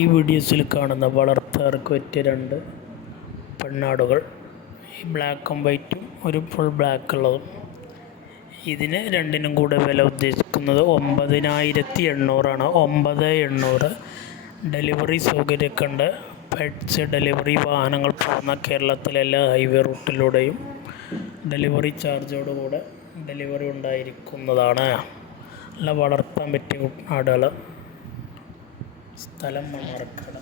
ഈ വീഡിയോസിൽ കാണുന്ന വളർത്തുകാർക്ക് പറ്റിയ രണ്ട് പെണ്ണാടുകൾ, ഈ ബ്ലാക്കും വൈറ്റും ഒരു ഫുൾ ബ്ലാക്ക് ഉള്ളതും. ഇതിന് രണ്ടിനും കൂടെ വില ഉദ്ദേശിക്കുന്നത് 9800 9800. ഡെലിവറി സൗകര്യമൊക്കെ ഉണ്ട്. പെറ്റ്സ് ഡെലിവറി വാഹനങ്ങൾ പോകുന്ന കേരളത്തിലെ എല്ലാ ഹൈവേ റൂട്ടിലൂടെയും ഡെലിവറി ചാർജോടുകൂടെ ഡെലിവറി ഉണ്ടായിരിക്കുന്നതാണ്. നല്ല വളർത്താൻ പറ്റിയ ആടുകൾ. സ്ഥലം മണ്ണാർക്കാട്.